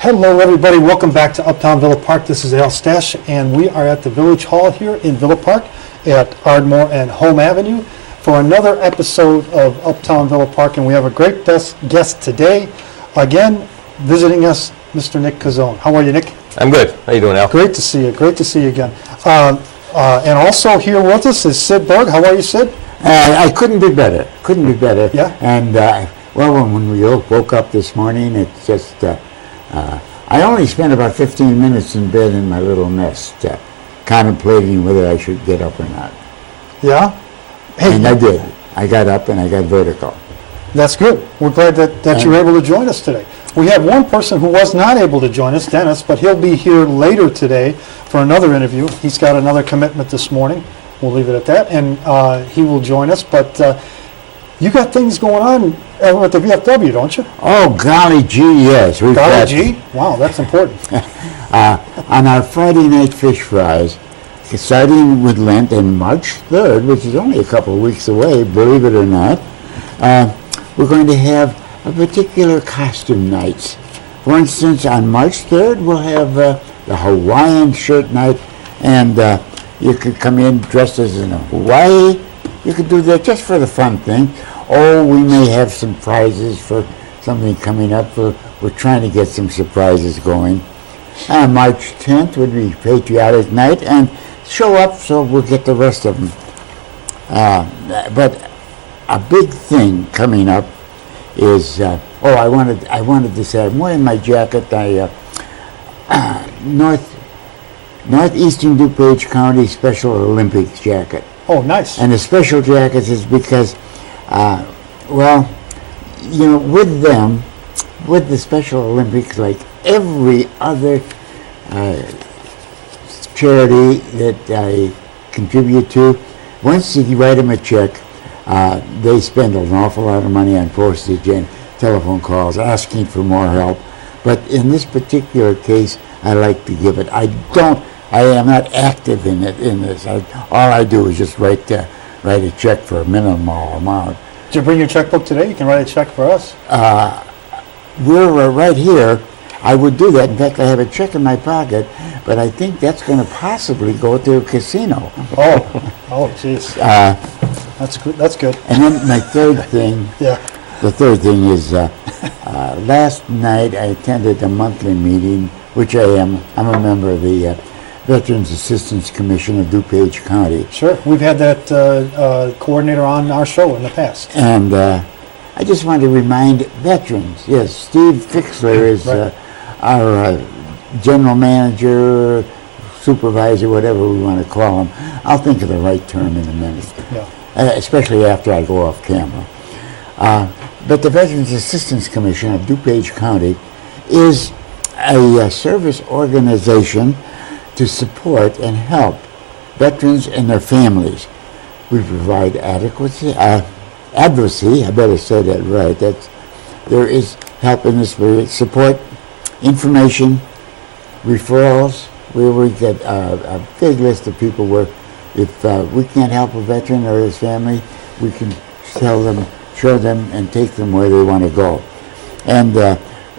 Hello, everybody. Welcome back to Uptown Villa Park. This is Al Stash, and we are at the Village Hall here in Villa Park at Ardmore and Home Avenue for another episode of Uptown Villa Park. And we have a great guest today. Again, visiting us, Mr. Nick Cuzzone. How are you, Nick? I'm good. How you doing, Al? Great to see you. Great to see you again. And also here with us is Sid Berg. How are you, Sid? I couldn't be better. Couldn't be better. Yeah. And, when we woke up this morning, it's just... I only spent about 15 minutes in bed in my little nest, contemplating whether I should get up or not. Yeah? Hey, and I did. I got up and I got vertical. That's good. We're glad that you were able to join us today. We have one person who was not able to join us, Dennis, but he'll be here later today for another interview. He's got another commitment this morning. We'll leave it at that, and he will join us. But you got things going on at the VFW, don't you? Oh, golly gee, yes. Golly gee? Wow, that's important. On our Friday night fish fries, starting with Lent and March 3rd, which is only a couple of weeks away, believe it or not, we're going to have a particular costume nights. For instance, on March 3rd, we'll have the Hawaiian shirt night, and you could come in dressed as in Hawaii. You could do that just for the fun thing. Oh, we may have some prizes for something coming up. We're trying to get some surprises going. March 10th would be Patriotic Night, and show up so we'll get the rest of them. But a big thing coming up is, I wanted to say, I'm wearing my jacket, Northeastern DuPage County Special Olympics jacket. Oh, nice. And the special jackets is because, with them, with the Special Olympics, like every other charity that I contribute to, once you write them a check, they spend an awful lot of money on postage and telephone calls asking for more help. But in this particular case, I like to give it. I am not active in this. All I do is just write a check for a minimal amount. Did you bring your checkbook today? You can write a check for us. We're right here. I would do that. In fact, I have a check in my pocket, but I think that's going to possibly go to a casino. Oh, jeez. That's good. That's good. And then my third thing. Yeah. The third thing is last night I attended a monthly meeting, which I'm a member of the Veterans Assistance Commission of DuPage County. Sure. We've had that coordinator on our show in the past. And I just want to remind veterans, yes, Steve Fixler is right. Our general manager, supervisor, whatever we want to call him. I'll think of the right term in a minute, especially after I go off camera. But the Veterans Assistance Commission of DuPage County is a service organization to support and help veterans and their families. We provide advocacy, I better say that right, there is help in this area, support, information, referrals, where we get a big list of people where if we can't help a veteran or his family, we can tell them, show them, and take them where they want to go. And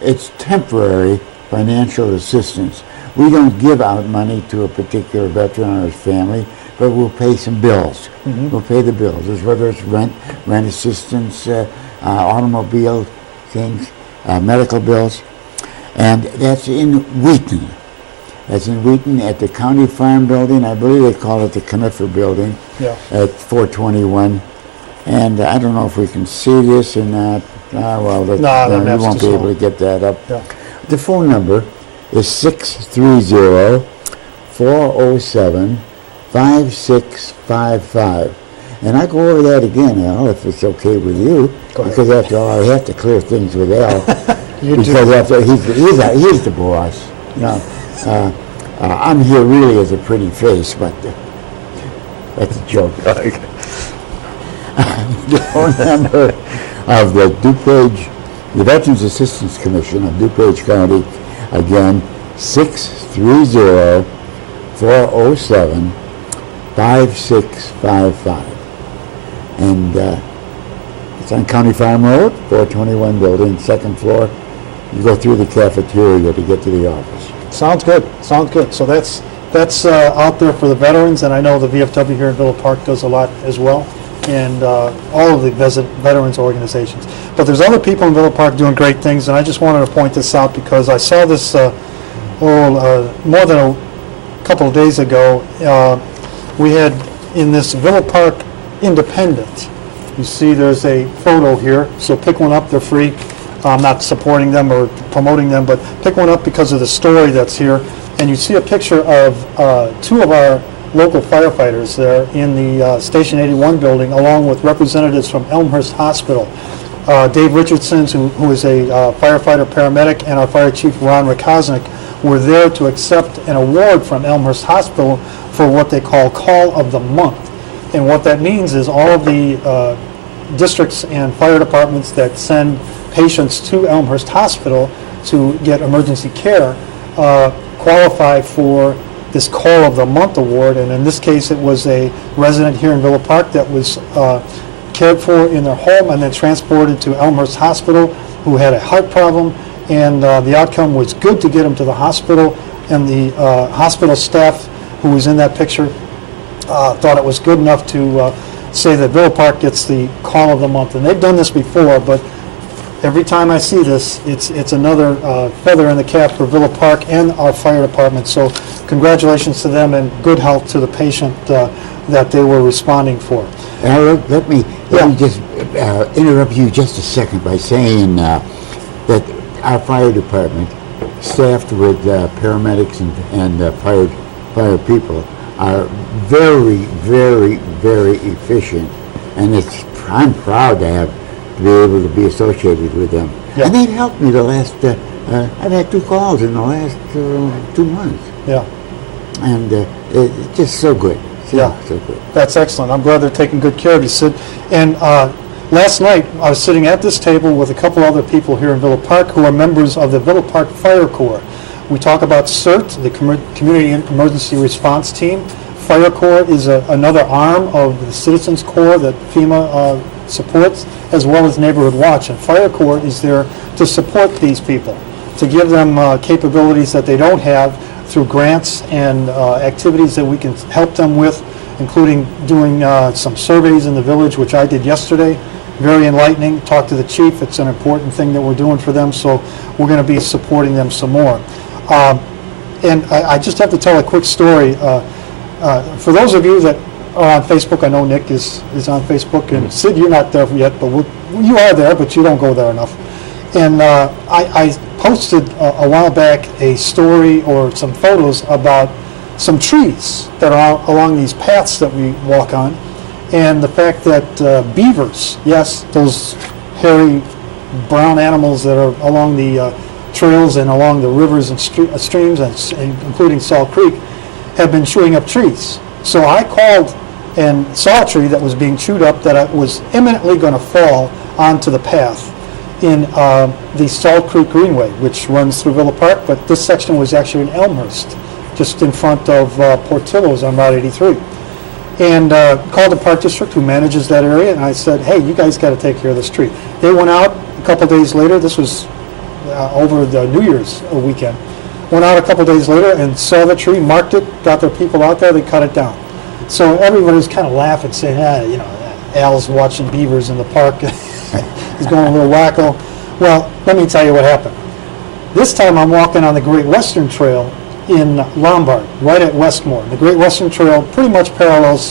it's temporary financial assistance. We don't give out money to a particular veteran or his family, but we'll pay some bills. Mm-hmm. We'll pay the bills, whether it's rent assistance, automobile things, medical bills. And that's in Wheaton. That's in Wheaton at the County Farm Building. I believe they call it the Conifer Building at 421. And I don't know if we can see this or not. You won't be able to get that up. Yeah. The phone number is 630-407-5655. And I go over that again, Al, if it's okay with you. Because after all, I have to clear things with Al. After he's the boss. I'm here really as a pretty face, but that's a joke. The phone number of the Veterans Assistance Commission of DuPage County, again, 630-407-5655. And it's on County Farm Road, 421 building, second floor, You go through the cafeteria to get to the office. Sounds good. So that's out there for the veterans, and I know the VFW here in Villa Park does a lot as well, and all of the veterans organizations. But there's other people in Villa Park doing great things, and I just wanted to point this out because I saw this more than a couple of days ago. We had in this Villa Park Independent, you see there's a photo here, so pick one up, they're free. I'm not supporting them or promoting them, but pick one up because of the story that's here. And you see a picture of two of our local firefighters there in the Station 81 building, along with representatives from Elmhurst Hospital. Dave Richardson, who is a firefighter paramedic, and our fire chief, Ron Rakosnik, were there to accept an award from Elmhurst Hospital for what they call Call of the Month. And what that means is all of the districts and fire departments that send patients to Elmhurst Hospital to get emergency care qualify for this Call of the Month award. And in this case, it was a resident here in Villa Park that was cared for in their home and then transported to Elmhurst Hospital, who had a heart problem, and the outcome was good to get him to the hospital, and the hospital staff who was in that picture thought it was good enough to say that Villa Park gets the Call of the Month. And they've done this before, but every time I see this, it's another feather in the cap for Villa Park and our fire department. So congratulations to them, and good health to the patient that they were responding for. Let me just interrupt you just a second by saying that our fire department, staffed with paramedics and fire people, are very, very, very efficient, and I'm proud to be able to be associated with them. Yeah. And they've helped me the last, I've had 2 calls in the last 2 months. Yeah. And it's just so good. So good. That's excellent. I'm glad they're taking good care of you, Sid. And last night, I was sitting at this table with a couple other people here in Villa Park who are members of the Villa Park Fire Corps. We talk about CERT, the Community Emergency Response Team. Fire Corps is another arm of the Citizens Corps that FEMA supports, as well as Neighborhood Watch. And Fire Corps is there to support these people, to give them capabilities that they don't have through grants and activities that we can help them with, including doing some surveys in the village, which I did yesterday. Very enlightening. Talk to the chief. It's an important thing that we're doing for them, so we're going to be supporting them some more. And I just have to tell a quick story. For those of you that are on Facebook, I know Nick is on Facebook, and Sid, you're not there yet, but you are there, but you don't go there enough. And I posted a while back a story or some photos about some trees that are along these paths that we walk on, and the fact that beavers, yes, those hairy brown animals that are along the trails and along the rivers and streams, and including Salt Creek, have been chewing up trees. So I called and saw a tree that was being chewed up that was imminently going to fall onto the path in the Salt Creek Greenway, which runs through Villa Park, but this section was actually in Elmhurst, just in front of Portillo's on Route 83. And called the Park District, who manages that area, and I said, hey, you guys got to take care of this tree. They went out a couple days later. This was over the New Year's weekend. Went out a couple days later and saw the tree, marked it, got their people out there, they cut it down. So everybody was kind of laughing, saying, Al's watching beavers in the park. He's going a little wacko. Well, let me tell you what happened. This time I'm walking on the Great Western Trail in Lombard, right at Westmore. The Great Western Trail pretty much parallels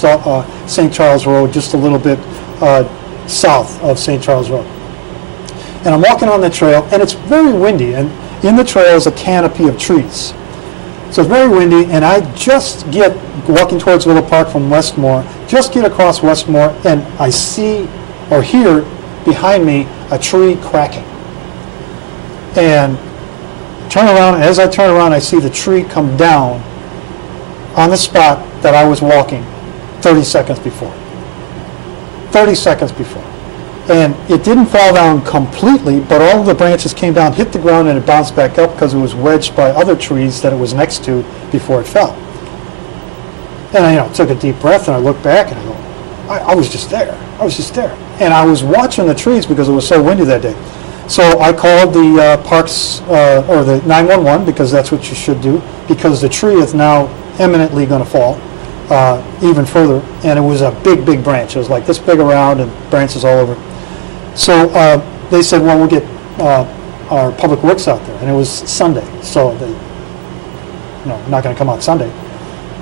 St. Charles Road, just a little bit south of St. Charles Road. And I'm walking on the trail, and it's very windy, and in the trail is a canopy of trees. So it's very windy, and I just get walking towards Villa Park from Westmore, just get across Westmore, and I see or hear behind me a tree cracking. And turn around, and as I turn around, I see the tree come down on the spot that I was walking 30 seconds before. 30 seconds before. And it didn't fall down completely, but all of the branches came down, hit the ground, and it bounced back up because it was wedged by other trees that it was next to before it fell. And I took a deep breath, and I looked back, and I go, I was just there. I was just there. And I was watching the trees because it was so windy that day. So I called the parks, or the 911, because that's what you should do, because the tree is now imminently going to fall even further. And it was a big, big branch. It was like this big around and branches all over. So they said, well, we'll get our public works out there. And it was Sunday, so they, not going to come out Sunday.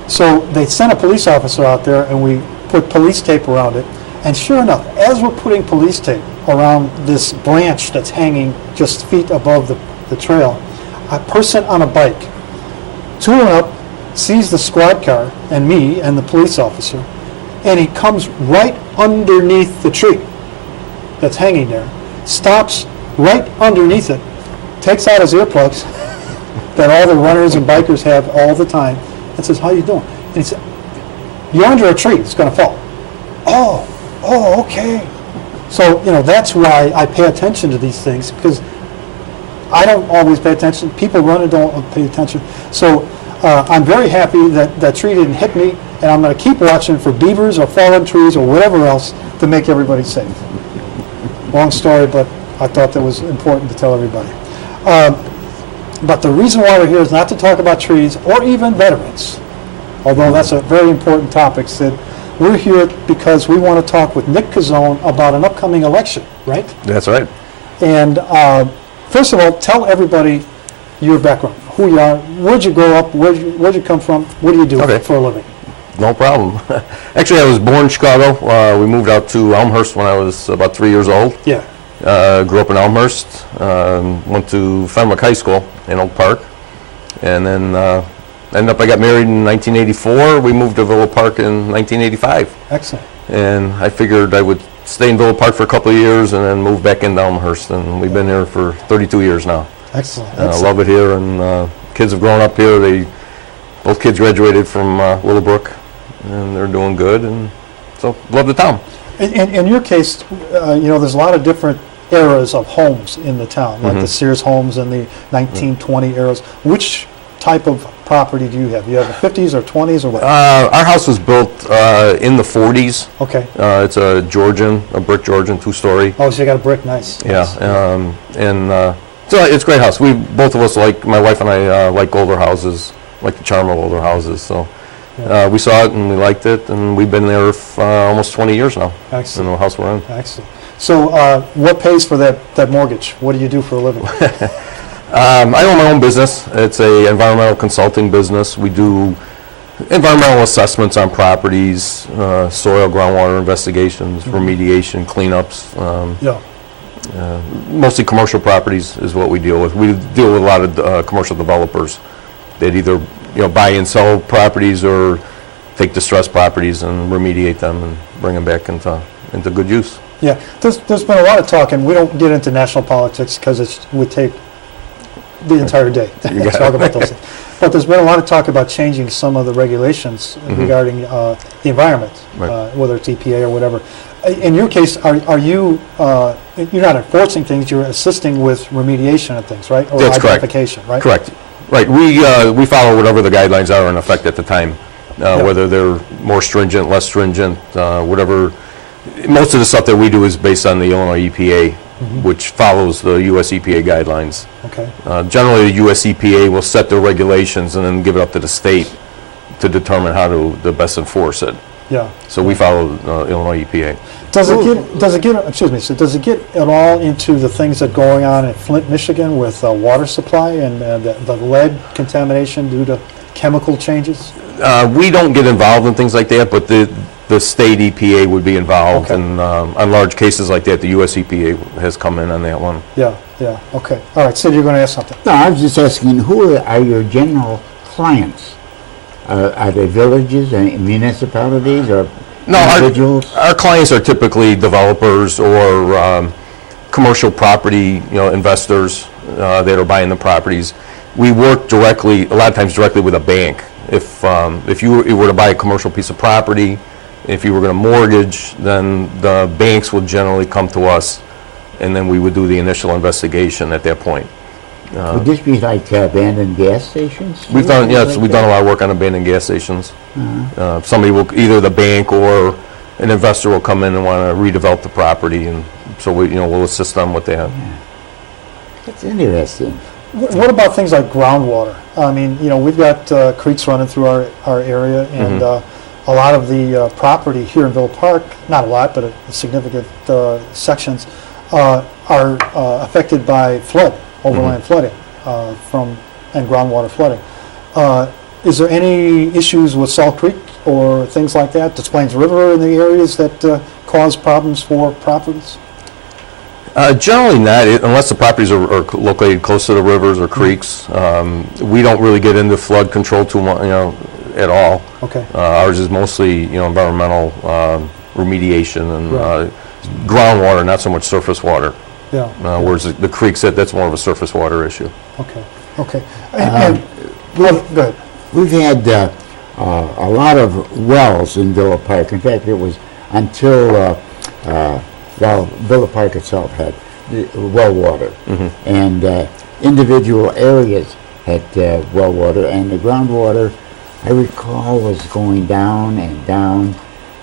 So they sent a police officer out there, and we put police tape around it. And sure enough, as we're putting police tape around this branch that's hanging just feet above the trail, a person on a bike, tooling up, sees the squad car and me and the police officer, and he comes right underneath the tree that's hanging there, stops right underneath it, takes out his earplugs that all the runners and bikers have all the time, and says, "How you doing?" And he said, "You're under a tree. It's going to fall." Oh, okay. So, that's why I pay attention to these things, because I don't always pay attention. People run and don't pay attention. So I'm very happy that that tree didn't hit me, and I'm going to keep watching for beavers or fallen trees or whatever else to make everybody safe. Long story, but I thought that was important to tell everybody. But the reason why we're here is not to talk about trees or even veterans, although that's a very important topic, Sid. We're here because we want to talk with Nick Cuzzone about an upcoming election, right? That's right. And first of all, tell everybody your background, who you are, where'd you grow up, where'd you come from, what do you do for a living? No problem. Actually, I was born in Chicago. We moved out to Elmhurst when I was about 3 years old. Yeah. Grew up in Elmhurst. Went to Fenwick High School in Oak Park. And then I got married in 1984. We moved to Villa Park in 1985. Excellent. And I figured I would stay in Villa Park for a couple of years and then move back into Elmhurst. And we've been here for 32 years now. Excellent. I love it here, and kids have grown up here. Both kids graduated from Willowbrook, and they're doing good, and so love the town. In your case, there's a lot of different eras of homes in the town, like the Sears homes in the 1920 eras. Which type of property do you have? You have the 50s or 20s or what? Our house was built in the 40s. Okay. It's a brick Georgian, 2-story. Oh, so you got a brick, nice. Yeah, nice. So it's a great house. Both of us my wife and I like older houses, like the charm of older houses. So we saw it and we liked it, and we've been there for almost 20 years now. Excellent. In the house we're in. Excellent. So what pays for that mortgage? What do you do for a living? I own my own business. It's a environmental consulting business. We do environmental assessments on properties, soil, groundwater investigations, remediation, cleanups. Mostly commercial properties is what we deal with. We deal with a lot of commercial developers that either buy and sell properties or take distressed properties and remediate them and bring them back into good use. Yeah, there's been a lot of talk, and we don't get into national politics because it would take the entire day to talk about those things. But there's been a lot of talk about changing some of the regulations regarding the environment, whether it's EPA or whatever. In your case, are you, you're not enforcing things, you're assisting with remediation and things, right? Or That's identification, correct. right? Correct. Right. We follow whatever the guidelines are in effect at the time, whether they're more stringent, less stringent, whatever. Most of the stuff that we do is based on the Illinois EPA, which follows the U.S. EPA guidelines. Okay. Generally, the U.S. EPA will set their regulations and then give it up to the state to determine how to best enforce it. Yeah. So we follow Illinois EPA. Does it get at all into the things that are going on in Flint, Michigan with water supply and the lead contamination due to chemical changes? We don't get involved in things like that, but the state EPA would be involved, and on large cases like that, the U.S. EPA has come in on that one. Yeah, okay. All right, Sid, you're going to ask something. No, I was just asking, who are your general clients? Are they villages and municipalities or individuals? Our clients are typically developers or commercial property, investors that are buying the properties. We work directly, a lot of times directly with a bank. If you were to buy a commercial piece of property, if you were going to mortgage, then the banks would generally come to us, and then we would do the initial investigation at that point. Would this be like abandoned gas stations? We've done a lot of work on abandoned gas stations. Somebody will, either the bank or an investor will come in and want to redevelop the property, and so we'll assist them with that. That's interesting. What about things like groundwater? I mean, we've got creeks running through our area, and a lot of the property here in Villa Park, not a lot, but significant sections, are affected by flooding, overland flooding, and groundwater flooding. Is there any issues with Salt Creek or things like that? Des Plaines River in the areas that cause problems for properties? Generally not, unless the properties are located close to the rivers or creeks. We don't really get into flood control too much, at all. Okay. Ours is mostly, environmental remediation and Right. Groundwater, not so much surface water. Yeah. Whereas the creeks, that's more of a surface water issue. Okay. Okay. And go ahead. We've had a lot of wells in Villa Park. In fact, it was until, Villa Park itself had well water. And individual areas had well water, and the groundwater, I recall, was going down and down.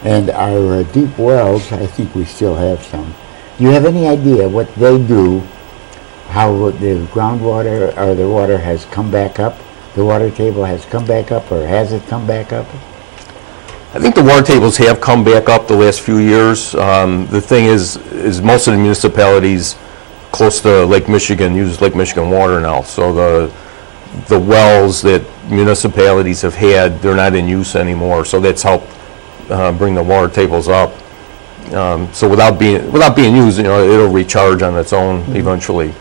And our deep wells, I think we still have some. Do you have any idea what they do, how the groundwater or the water has come back up? The water table has come back up, or has it come back up? I think the water tables have come back up the last few years. The thing is most of the municipalities close to Lake Michigan use Lake Michigan water now. So the wells that municipalities have had, they're not in use anymore. So that's helped bring the water tables up. So without being used, it'll recharge on its own eventually.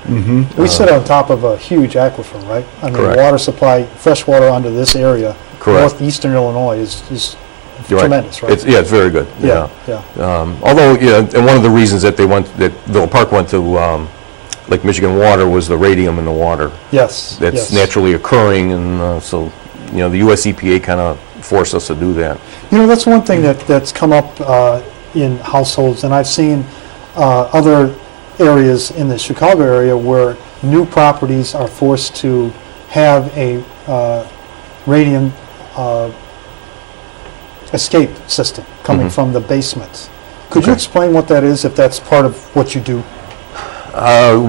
We sit on top of a huge aquifer, right? I mean, Correct. water supply, fresh water onto this area, Correct. northeastern Illinois, is You're tremendous, right? It's very good. Yeah. Although, and one of the reasons that Villa Park went to Lake Michigan water was the radium in the water. Yes. That's yes. naturally occurring, and so the US EPA kind of forced us to do that. That's one thing that's come up in households, and I've seen other areas in the Chicago area where new properties are forced to have a radium escape system coming from the basements. Could you Okay. explain what that is, if that's part of what you do?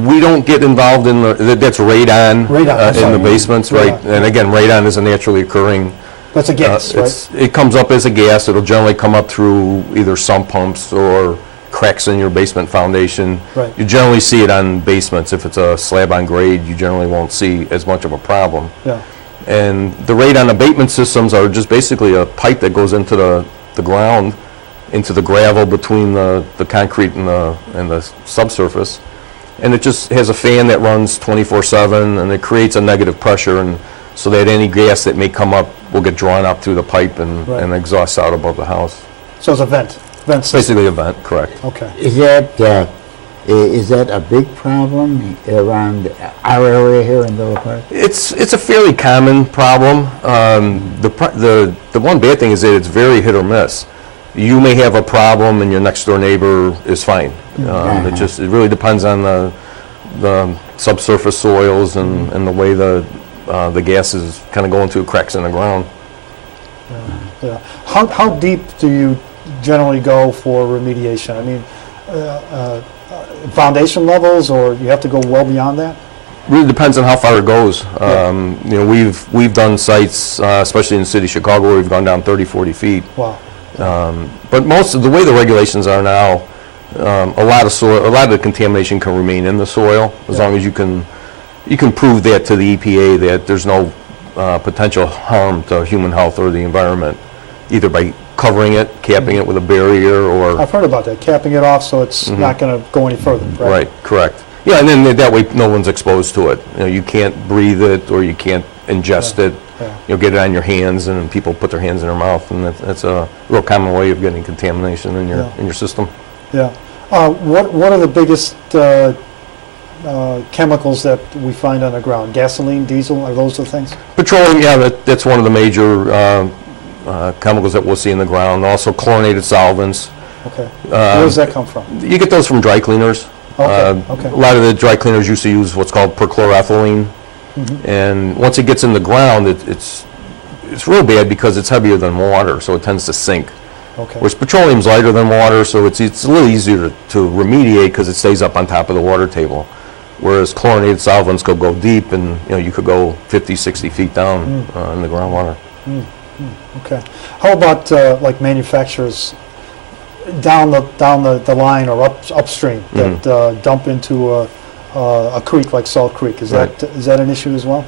We don't get involved in that's radon, Radon, I'm in sorry. the basements, right? Radon. And again, radon is a naturally occurring. That's a gas, right? It comes up as a gas. It'll generally come up through either sump pumps or cracks in your basement foundation. Right. You generally see it on basements. If it's a slab on grade, you generally won't see as much of a problem. Yeah. And the radon abatement systems are just basically a pipe that goes into the ground, into the gravel between the concrete and the subsurface. And it just has a fan that runs 24/7, and it creates a negative pressure, and so that any gas that may come up will get drawn up through the pipe and, Right. and exhaust out above the house. So it's a vent system. Basically a vent, correct. Okay. Is that a big problem around our area here in Villa Park? It's a fairly common problem. The one bad thing is that it's very hit or miss. You may have a problem and your next door neighbor is fine. It really depends on the subsurface soils and the way the gas is kind of going through cracks in the ground. Yeah. How deep do you generally go for remediation? I mean, foundation levels, or you have to go well beyond that? Really depends on how far it goes. We've done sites, especially in the city of Chicago, where we've gone down 30, 40 feet. Wow. But most of the way the regulations are now, a lot of the contamination can remain in the soil as long as you can prove that to the EPA that there's no potential harm to human health or the environment, either by covering it, capping it with a barrier, or I've heard about that, capping it off so it's not going to go any further, right? right, correct. Yeah, and then that way no one's exposed to it. You can't breathe it or you can't ingest it. Yeah. You'll get it on your hands, and people put their hands in their mouth, and that's a real common way of getting contamination in your system. Yeah. What are the biggest chemicals that we find on the ground? Gasoline, diesel, are those the things? Petroleum, yeah, that's one of the major chemicals that we'll see in the ground. Also chlorinated solvents. Okay. Where does that come from? You get those from dry cleaners. Okay. Okay. A lot of the dry cleaners used to use what's called perchloroethylene. And once it gets in the ground, it's real bad because it's heavier than water, so it tends to sink. Okay. Whereas petroleum's lighter than water, so it's a little easier to remediate because it stays up on top of the water table. whereas chlorinated solvents could go deep, and you could go 50, 60 feet down in the groundwater. Okay. How about like manufacturers down the line or upstream that dump into a creek like Salt Creek? Is that an issue as well?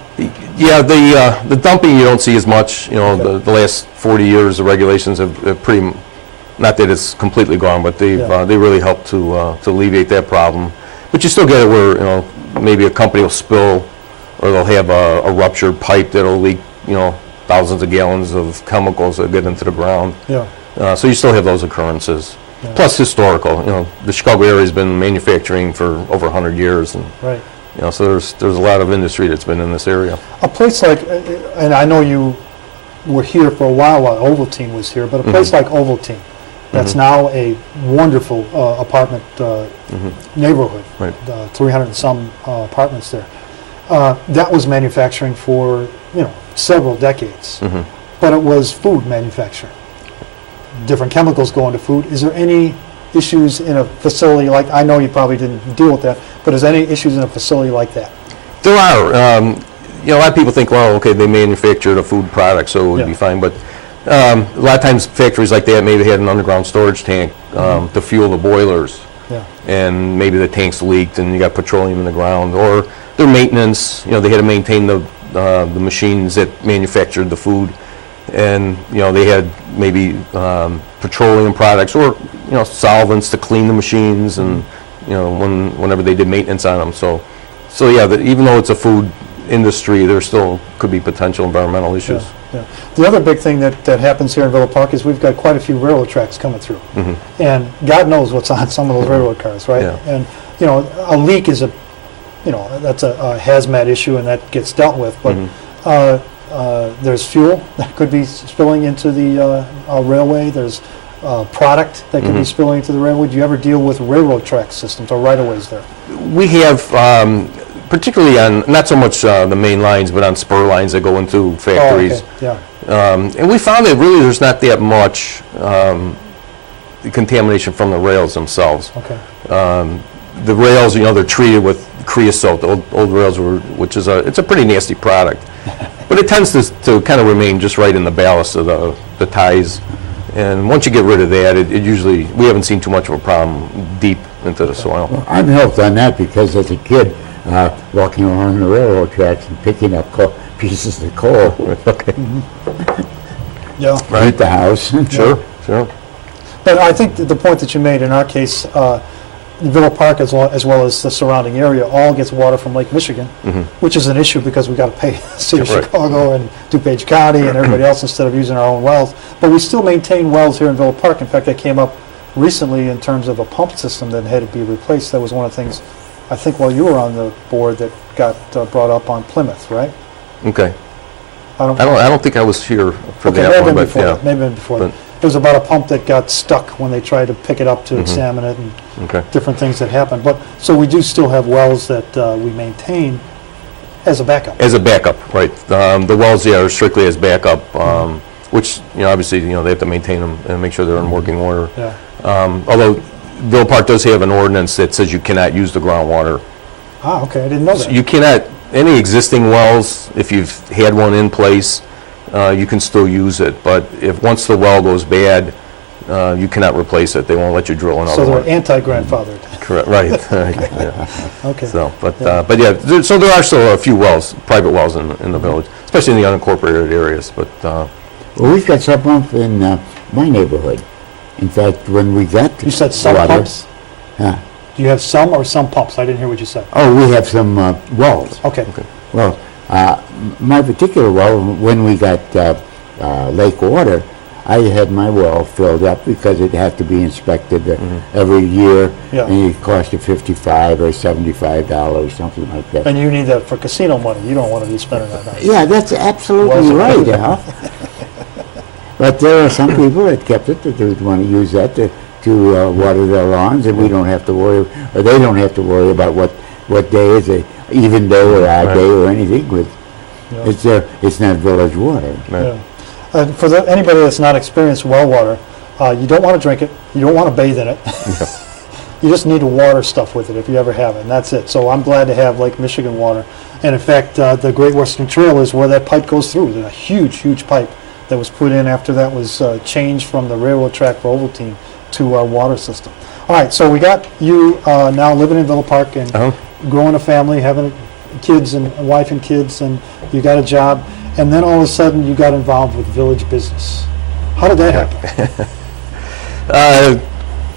Yeah, the dumping you don't see as much. The last 40 years, the regulations have pretty, not that it's completely gone, but they really helped to alleviate that problem. But you still get it where maybe a company will spill, or they'll have a ruptured pipe that'll leak thousands of gallons of chemicals that get into the ground. Yeah. So you still have those occurrences. Yeah. Plus historical. The Chicago area has been manufacturing for over 100 years, and right. So there's a lot of industry that's been in this area. A place like, and I know you were here for a while Ovaltine was here, but a place like Ovaltine, that's now a wonderful apartment neighborhood, right. 300 and some apartments there. That was manufacturing for several decades, but it was food manufacturing. Different chemicals go into food. Is there any issues in a facility like, I know you probably didn't deal with that, but is there any issues in a facility like that? There are. A lot of people think, well, okay, they manufactured a food product, so it would be fine, but a lot of times factories like that maybe had an underground storage tank to fuel the boilers, and maybe the tanks leaked and you got petroleum in the ground, or their maintenance, they had to maintain the machines that manufactured the food, and they had maybe petroleum products or solvents to clean the machines, and whenever they did maintenance on them. So yeah, even though it's a food industry, there still could be potential environmental issues. Yeah. The other big thing that happens here in Villa Park is we've got quite a few railroad tracks coming through, and God knows what's on some of those railroad cars, right? Yeah. And a leak is that's a hazmat issue, and that gets dealt with. But there's fuel that could be spilling into the railway. There's product that could be spilling into the railway. Do you ever deal with railroad track systems or right-of-ways there? We have, particularly on, not so much the main lines, but on spur lines that go into factories. Oh, okay. Yeah. And we found that really there's not that much contamination from the rails themselves. Okay. The rails, they're treated with creosote. The old rails which is it's a pretty nasty product, but it tends to kind of remain just right in the ballast of the ties. And once you get rid of that, it usually, we haven't seen too much of a problem deep into the soil. Well, I'm helped on that because as a kid, walking along the railroad tracks and picking up pieces of coal. Okay. Yeah. Right at the house. Sure. But I think the point that you made in our case, Villa Park as well as the surrounding area all gets water from Lake Michigan, which is an issue because we got to pay the city of Chicago and DuPage County and everybody else instead of using our own wells. But we still maintain wells here in Villa Park. In fact, that came up recently in terms of a pump system that had to be replaced. That was one of the things, I think, while you were on the board that got brought up on Plymouth, right? Okay. I don't think I was here for that one, but yeah. Maybe before that. It was about a pump that got stuck when they tried to pick it up to examine it, and different things that happened. But so we do still have wells that we maintain as a backup. As a backup, right. The wells, are strictly as backup, which obviously they have to maintain them and make sure they're in working order. Yeah. Although Villa Park does have an ordinance that says you cannot use the groundwater. Ah, okay, I didn't know that. So you cannot, any existing wells, if you've had one in place, you can still use it, but if once the well goes bad, you cannot replace it. They won't let you drill another one. So they're anti-grandfathered. Correct. Right. Yeah. Okay. So, but yeah, so there are still a few wells, private wells in the village, especially in the unincorporated areas. But well, we've got some pump in my neighborhood. In fact, when we got you said some water, pumps. Do you have some or some pumps? I didn't hear what you said. Oh, we have some wells. Okay. Well, my particular well, when we got lake water, I had my well filled up because it had to be inspected every year, and it cost you $55 or $75, something like that. And you need that for casino money. You don't want to be spending that money. Yeah, that's absolutely right, Al. But there are some people that kept it that would want to use that to water their lawns, and we don't have to worry, or they don't have to worry about what day is it, even day or odd day or anything. With it's not village water. Yeah. For anybody that's not experienced well water, you don't want to drink it. You don't want to bathe in it. You just need to water stuff with it if you ever have it, and that's it. So I'm glad to have Lake Michigan water. And in fact, the Great Western Trail is where that pipe goes through. There's a huge, huge pipe that was put in after that was changed from the railroad track for Ovaltine to our water system. All right, so we got you now living in Villa Park and growing a family, having kids and a wife and kids, and you got a job, and then all of a sudden you got involved with village business. How did that happen?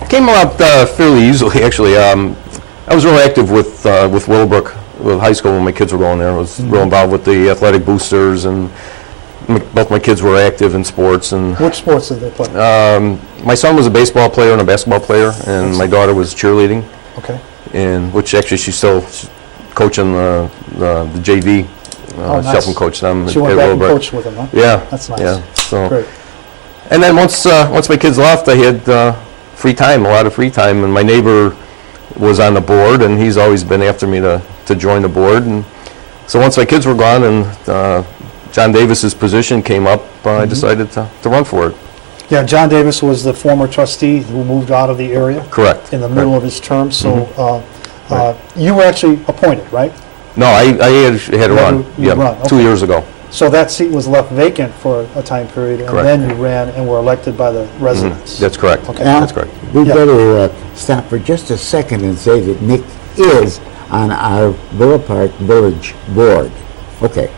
Came about fairly easily, actually. I was real active with Willowbrook, with high school when my kids were going there. I was real involved with the athletic boosters, and both my kids were active in sports. And which sports did they play? my son was a baseball player and a basketball player, and my daughter was cheerleading. Okay. And which actually she's still coaching the JV. Nice. Self-coached them. She went back and coached with them, huh? Yeah. That's nice. Yeah. So. Great. And then once my kids left, I had free time, a lot of free time, and my neighbor was on the board, and he's always been after me to join the board. And so once my kids were gone and John Davis's position came up, I decided to run for it. Yeah, John Davis was the former trustee who moved out of the area. Correct. In the middle of his term, so you were actually appointed, right? No, I had a run. You Yeah, run, 2 okay. years ago. So that seat was left vacant for a time period, and Correct. then you ran and were elected by the residents. That's correct. Okay. Now, That's correct. we Yeah. better stop for just a second and say that Nick is on our Villa Park Village Board. Okay.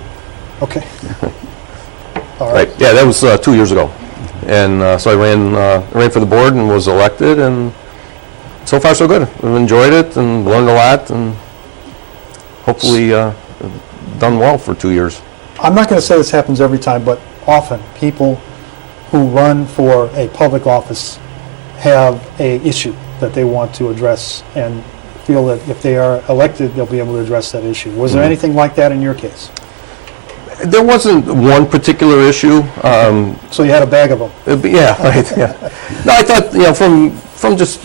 Okay. All right. Right. Yeah, that was 2 years ago, and so I ran for the board and was elected, and so far so good. I've enjoyed it and learned a lot, and hopefully done well for 2 years. I'm not going to say this happens every time, but often people who run for a public office have a issue that they want to address and feel that if they are elected, they'll be able to address that issue. Was there anything like that in your case? There wasn't one particular issue. So you had a bag of them. Yeah, right. Yeah. No, I thought, from just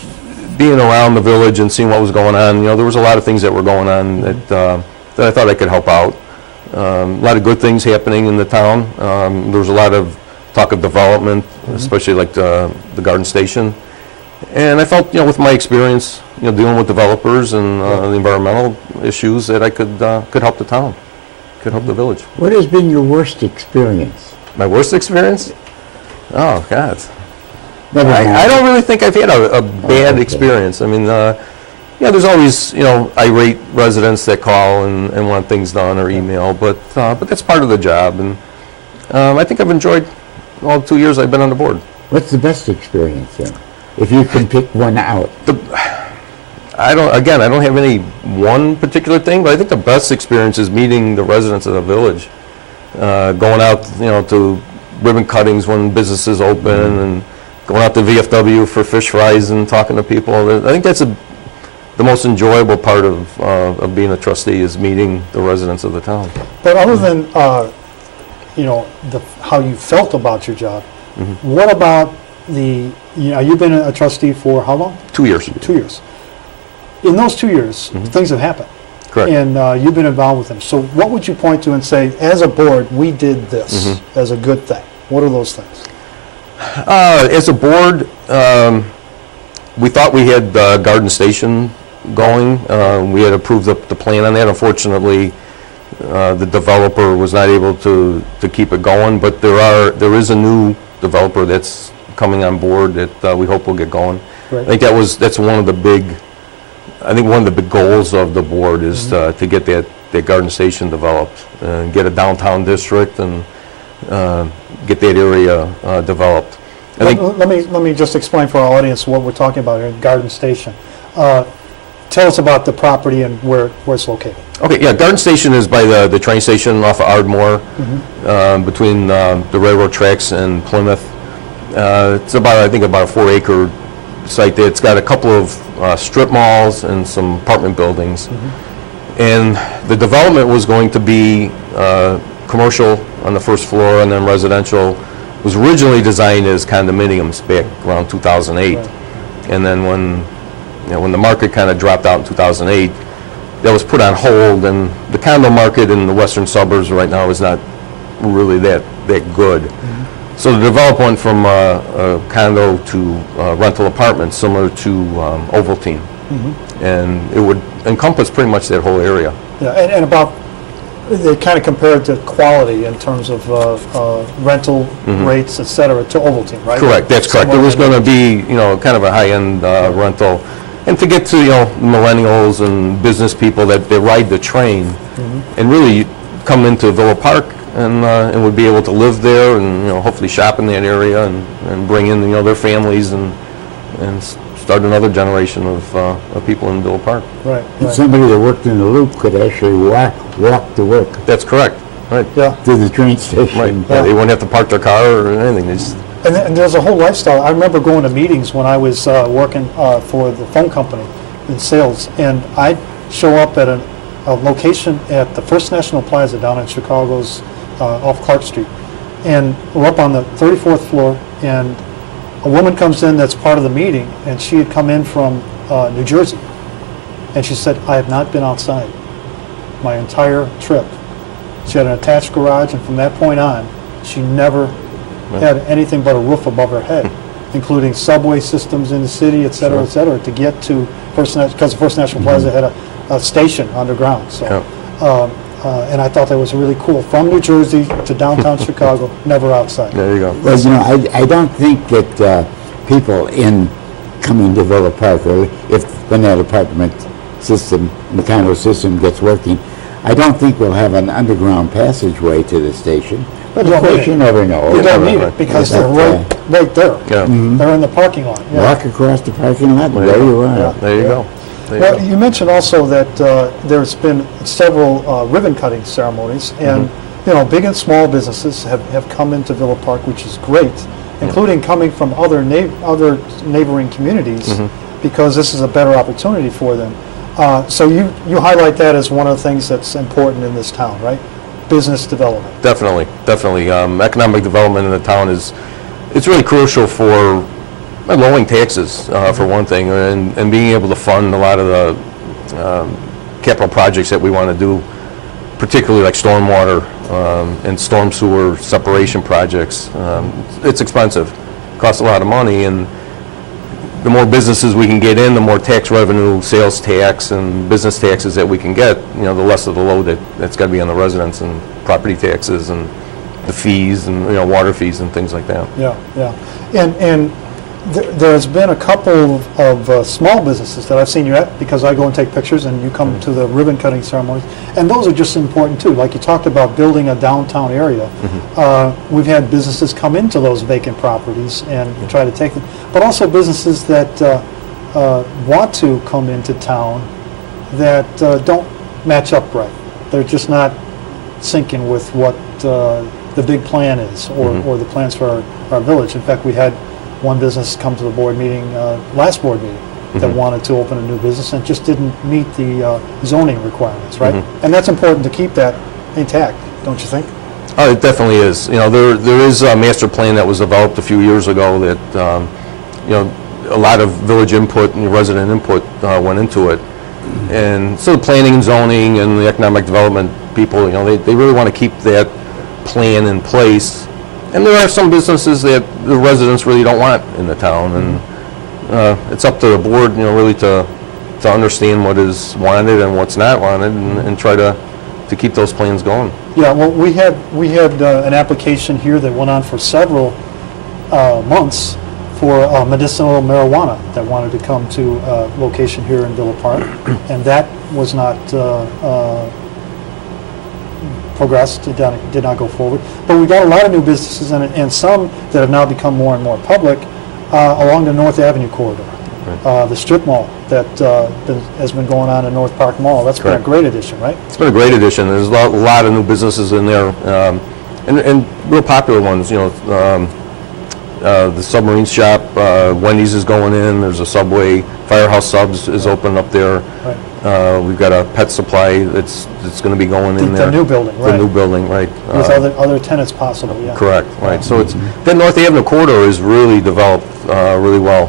being around the village and seeing what was going on, there was a lot of things that were going on that I thought I could help out. A lot of good things happening in the town. There was a lot of talk of development, especially like the garden station. And I felt, with my experience, dealing with developers and the environmental issues, that I could help the town, could help the village. What has been your worst experience? My worst experience? Oh, God. Never mind. I don't really think I've had a bad experience. I mean, there's always, irate residents that call and want things done or email, but that's part of the job. And I think I've enjoyed all 2 years I've been on the board. What's the best experience then? If you can pick one out. I don't have any one particular thing, but I think the best experience is meeting the residents of the village, going out, to ribbon cuttings when businesses open, and going out to VFW for fish fries and talking to people. I think that's the most enjoyable part of being a trustee, is meeting the residents of the town. But other than, how you felt about your job, what about you've been a trustee for how long? 2 years. 2 years. In those 2 years, things have happened. Correct. And you've been involved with them. So what would you point to and say, as a board, we did this as a good thing? What are those things? As a board, we thought we had the garden station going. We had approved the plan on that. Unfortunately, the developer was not able to keep it going, but there is a new developer that's coming on board that we hope will get going. Right. I think that's one of the big goals of the board is to get that garden station developed and get a downtown district and get that area developed. Let me just explain for our audience what we're talking about here, Garden Station. Tell us about the property and where it's located. Okay, yeah, Garden Station is by the train station off of Ardmore, between the railroad tracks and Plymouth. It's about a 4-acre site there. It's got a couple of strip malls and some apartment buildings. And the development was going to be commercial on the first floor and then residential. It was originally designed as condominiums back around 2008. Right. And then when the market kind of dropped out in 2008, that was put on hold, and the condo market in the western suburbs right now is not really that good. So the develop went from a condo to rental apartments, similar to Ovaltine. And it would encompass pretty much that whole area. Yeah, and about, they kind of compared the quality in terms of rental rates, et cetera, to Ovaltine, right? Correct, that's correct. There was going to be, kind of a high-end rental. And to get to, millennials and business people that they ride the train and really come into Villa Park and would be able to live there and, hopefully shop in that area and bring in, their families and start another generation of people in Villa Park. Right. And somebody that worked in the Loop could actually walk to work. That's correct, right. Yeah. To the train station. Right, yeah, they wouldn't have to park their car or anything. They just, And there's a whole lifestyle. I remember going to meetings when I was working for the phone company in sales, and I'd show up at a location at the First National Plaza down in Chicago's off Clark Street, and we're up on the 34th floor, and a woman comes in that's part of the meeting, and she had come in from New Jersey, and she said, I have not been outside my entire trip. She had an attached garage, and from that point on, she never had anything but a roof above her head, including subway systems in the city, et cetera, to get to because First National Plaza had a station underground. So, and I thought that was really cool. From New Jersey to downtown Chicago, never outside. there you go. Well, I don't think that people coming to Villa Park, or when that apartment system, the condo system gets working, I don't think we'll have an underground passageway to the station. But of course, you never know. You don't need it because they're right there. Yeah. They're in the parking lot. Yeah. Walk across the parking lot, and there you are. Yeah. There you go. Well, you mentioned also that there's been several ribbon cutting ceremonies, and big and small businesses have come into Villa Park, which is great, including coming from other neighboring communities, because this is a better opportunity for them. So you highlight that as one of the things that's important in this town, right? Business development. Definitely. Economic development in the town it's really crucial for lowering taxes, for one thing, and being able to fund a lot of the capital projects that we want to do, particularly like stormwater and storm sewer separation projects. It's expensive, costs a lot of money, and the more businesses we can get in, the more tax revenue, sales tax, and business taxes that we can get, the less of the load that's got to be on the residents, and property taxes and the fees and water fees and things like that. Yeah. And there's been a couple of small businesses that I've seen you at, because I go and take pictures and you come to the ribbon cutting ceremonies, and those are just important too. Like you talked about building a downtown area. We've had businesses come into those vacant properties and try to take them, but also businesses that want to come into town that don't match up right. They're just not syncing with what the big plan is, or the plans for our village. In fact, we had one business come to the board meeting, last board meeting, that wanted to open a new business and just didn't meet the zoning requirements, right? And that's important to keep that intact, don't you think? Oh, it definitely is. There is a master plan that was developed a few years ago that, a lot of village input and resident input went into it. And so the planning and zoning and the economic development people, they really want to keep that plan in place. And there are some businesses that the residents really don't want in the town, and it's up to the board, really to understand what is wanted and what's not wanted, and try to keep those plans going. Yeah, well, we had an application here that went on for several months for medicinal marijuana that wanted to come to a location here in Villa Park, and that was not progressed, did not go forward. But we got a lot of new businesses and some that have now become more and more public along the North Avenue corridor. The strip mall that has been going on in North Park Mall, that's been a great addition, right? It's been a great addition. There's a lot of new businesses in there, and real popular ones, the submarine shop, Wendy's is going in, there's a Subway, Firehouse Subs is open up there. Right. We've got a pet supply that's going to be going in there. The new building, right. The new building, right. With other tenants possible, yeah. Correct, right. So that North Avenue corridor is really developed really well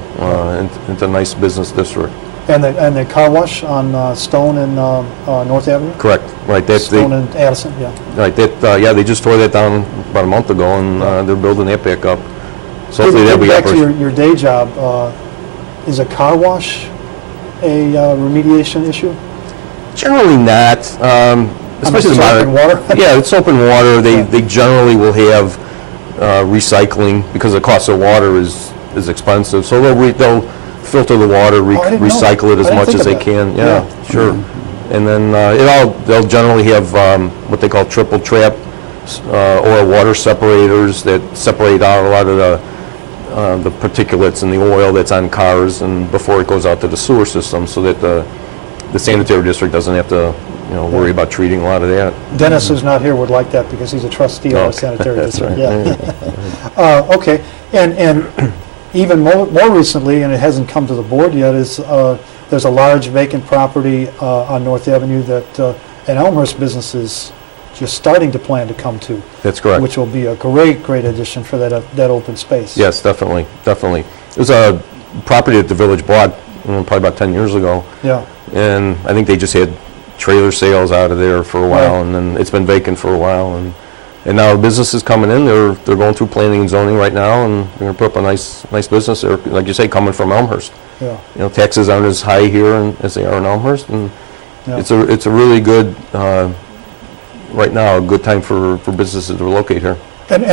into a nice business district. And the car wash on Stone and North Avenue? Correct, right. Stone and Addison, yeah. Right, they just tore that down about a month ago, and they're building that back up. So hopefully that'll be Back to operational. your day job, is a car wash a remediation issue? Generally not, especially it's open water? Yeah, it's open water. They generally will have recycling because the cost of water is expensive. So they'll filter the water, I didn't know. recycle it as I didn't much think as of they that. can. Yeah. Yeah, sure. And then they'll generally have what they call triple trap oil water separators that separate out a lot of the particulates and the oil that's on cars and before it goes out to the sewer system, so that the sanitary district doesn't have to worry about treating a lot of that. Dennis, who's not here, would like that because he's a trustee of our sanitary That's district. right. Yeah. Okay, and even more recently, and it hasn't come to the board yet, is there's a large vacant property on North Avenue that an Elmhurst business is just starting to plan to come to. That's correct. Which will be a great addition for that open space. Yes, definitely. It was a property that the village bought probably about 10 years ago. Yeah. And I think they just had trailer sales out of there for a while, Right. and then it's been vacant for a while. And now the business is coming in. They're going through planning and zoning right now, and they're going to put up a nice business there, like you say, coming from Elmhurst. Yeah. Taxes aren't as high here as they are in Elmhurst, and Yeah. it's a really good, right now, a good time for businesses to relocate here. And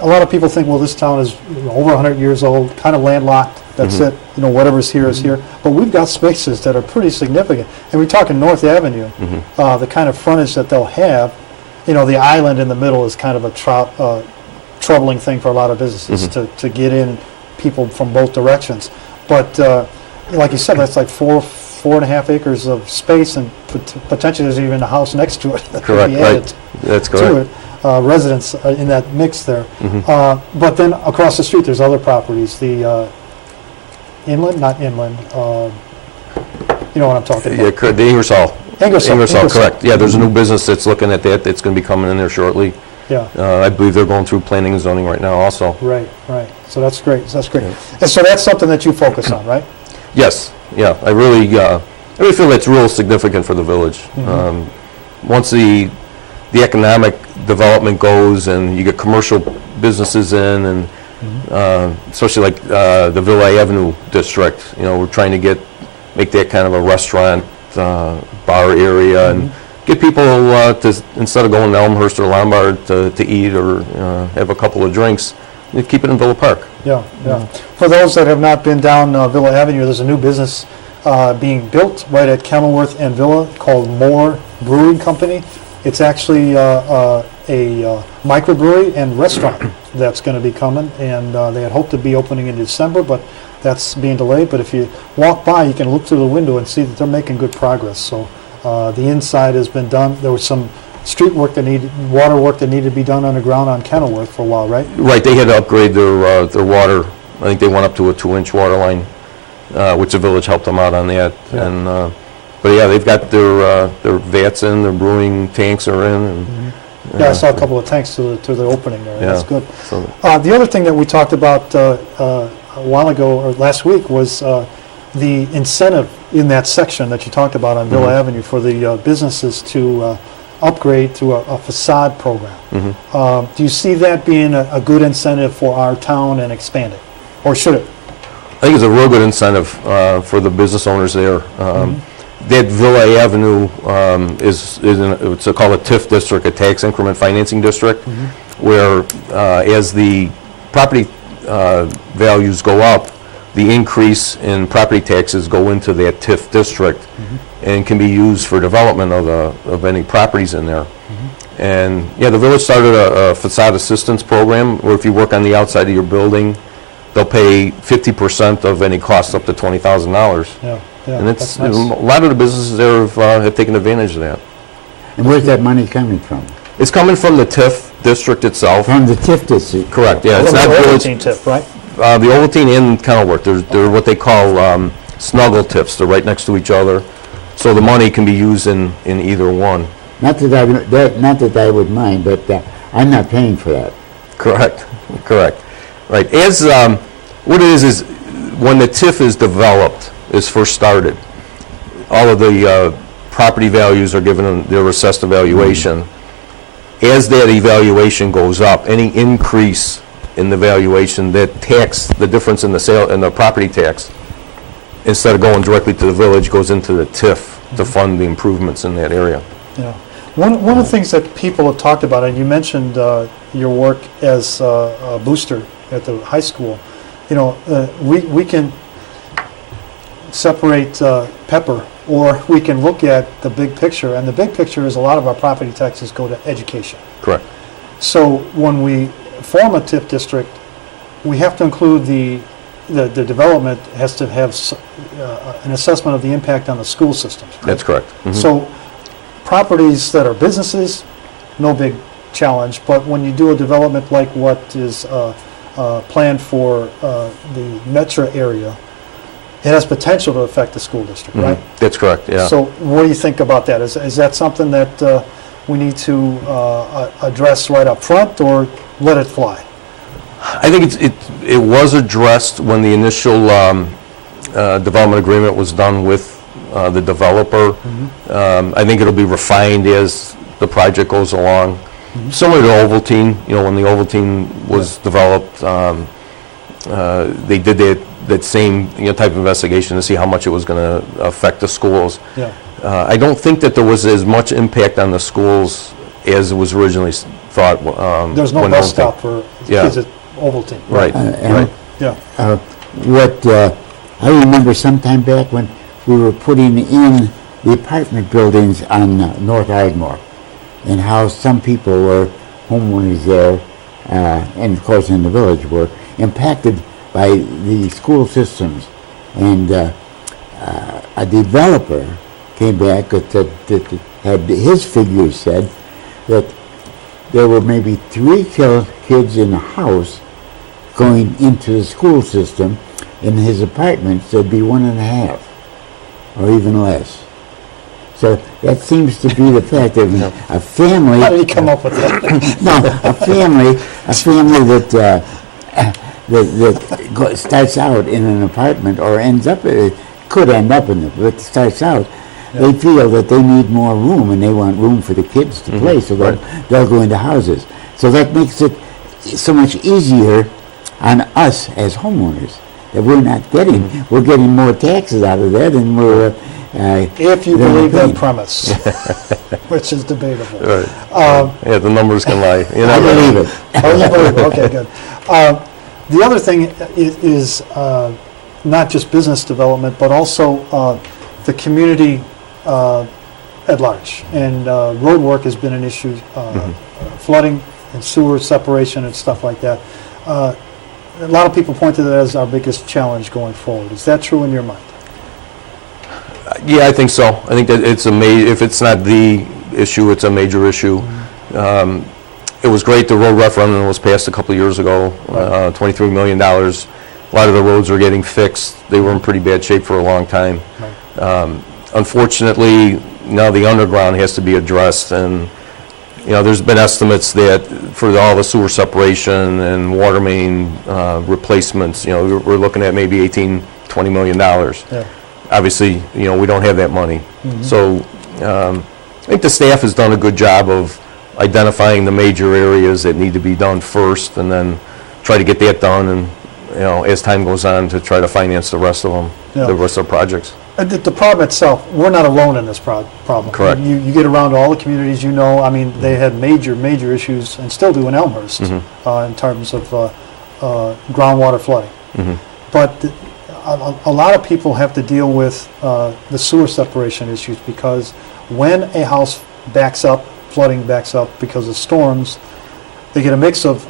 a lot of people think, well, this town is over 100 years old, kind of landlocked. That's it. Whatever's here is here. But we've got spaces that are pretty significant. And we're talking North Avenue, the kind of frontage that they'll have. The island in the middle is kind of a troubling thing for a lot of businesses to get in people from both directions. But like you said, that's like 4.5 acres of space, and potentially there's even a house next to it that could Correct, be added right. That's to correct. it. Residents in that mix there. But then across the street, there's other properties. The not inland. You know what I'm talking Yeah, about. the Ingersoll. Ingersoll. Correct. Yeah, there's a new business that's looking at that. That's going to be coming in there shortly. Yeah. I believe they're going through planning and zoning right now also. Right. So that's great. And so that's something that you focus on, right? Yes. Yeah. I really feel that's real significant for the village. Once the economic development goes and you get commercial businesses in, and especially like the Villa Avenue district, we're trying to make that kind of a restaurant bar area and get people to, instead of going to Elmhurst or Lombard to eat or have a couple of drinks, keep it in Villa Park. Yeah. For those that have not been down Villa Avenue, there's a new business being built right at Kenilworth and Villa called Moore Brewing Company. It's actually a microbrewery and restaurant that's going to be coming, and they had hoped to be opening in December, but that's being delayed. But if you walk by, you can look through the window and see that they're making good progress. So the inside has been done. There was some street work water work that needed to be done underground on Kenilworth for a while, right? Right, they had to upgrade their water. I think they went up to a 2-inch water line, which the village helped them out on that. Yeah. And but yeah, they've got their vats in, their brewing tanks are in. And, Yeah, I saw a couple of tanks to the opening there. Yeah. That's good. So, The other thing that we talked about a while ago, or last week, was the incentive in that section that you talked about on Villa Avenue for the businesses to upgrade to a facade program. Do you see that being a good incentive for our town and expand it? Or should it? I think it's a real good incentive for the business owners there. That Villa Avenue is it's called a TIF district, a tax increment financing district, where as the property values go up, the increase in property taxes go into that TIF district and can be used for development of any properties in there. And yeah, the village started a facade assistance program where if you work on the outside of your building, they'll pay 50% of any costs up to $20,000. Yeah, And it's that's nice. a lot of the businesses there have taken advantage of that. And where's that money coming from? It's coming from the TIF district itself. From the TIF district? Correct. Yeah, it's Well, not the village. Ovaltine tip, right? The Ovaltine and Kenilworth, they're what they call snuggle tips. They're right next to each other, so the money can be used in either one. Not that I would mind, but I'm not paying for that. Correct. Right. As what it is when the TIF is developed, is first started, all of the property values are given their assessed evaluation. As that evaluation goes up, any increase in the valuation, that tax, the difference in the sale and the property tax, instead of going directly to the village, goes into the TIF to fund the improvements in that area. Yeah. One of the things that people have talked about, and you mentioned your work as a booster at the high school, we can separate pepper, or we can look at the big picture, and the big picture is a lot of our property taxes go to education. Correct. So when we form a TIF district, we have to include the development has to have an assessment of the impact on the school systems. Right? That's correct. So properties that are businesses, no big challenge, but when you do a development like what is planned for the metro area, it has potential to affect the school district, right? That's correct, yeah. So what do you think about that? Is that something that we need to address right up front, or let it fly? I think it was addressed when the initial development agreement was done with the developer. I think it'll be refined as the project goes along. Similar to Ovaltine, when the Ovaltine was developed, they did that same type of investigation to see how much it was going to affect the schools. Yeah. I don't think that there was as much impact on the schools as it was originally thought. There's no bus stop for kids at Ovaltine. Right. Right. Yeah. I remember sometime back when we were putting in the apartment buildings on North Ardmore, and how some people were homeowners there, and of course in the village, were impacted by the school systems. And a developer came back that had his figures said that there were maybe 3 kids in a house going into the school system. In his apartments, there'd be 1.5, or even less. So that seems to be the fact that a family. How did he come up with that? No, a family that starts out in an apartment, or could end up in it, but starts out. They feel that they need more room, and they want room for the kids to play, so they'll go into houses. So that makes it so much easier on us as homeowners that we're not getting. We're getting more taxes out of that than we're. If you believe that premise, which is debatable. Right. The numbers can lie. I believe it. Oh, you believe it. Okay, good. The other thing is not just business development, but also the community at large. And road work has been an issue, flooding and sewer separation and stuff like that. A lot of people point to that as our biggest challenge going forward. Is that true in your mind? Yeah, I think so. I think that it's if it's not the issue, it's a major issue. It was great the road referendum was passed a couple of years ago, $23 million. A lot of the roads are getting fixed. They were in pretty bad shape for a long time. Unfortunately, now the underground has to be addressed, and there's been estimates that for all the sewer separation and water main replacements, we're looking at maybe $18-20 million. Yeah. Obviously, we don't have that money. So I think the staff has done a good job of identifying the major areas that need to be done first, and then try to get that done, and as time goes on, to try to finance the rest of them, the rest of the projects. And the problem itself, we're not alone in this problem. Correct. You get around all the communities, I mean, they had major issues, and still do in Elmhurst, in terms of groundwater flooding. But a lot of people have to deal with the sewer separation issues, because when a house backs up, flooding backs up because of storms, they get a mix of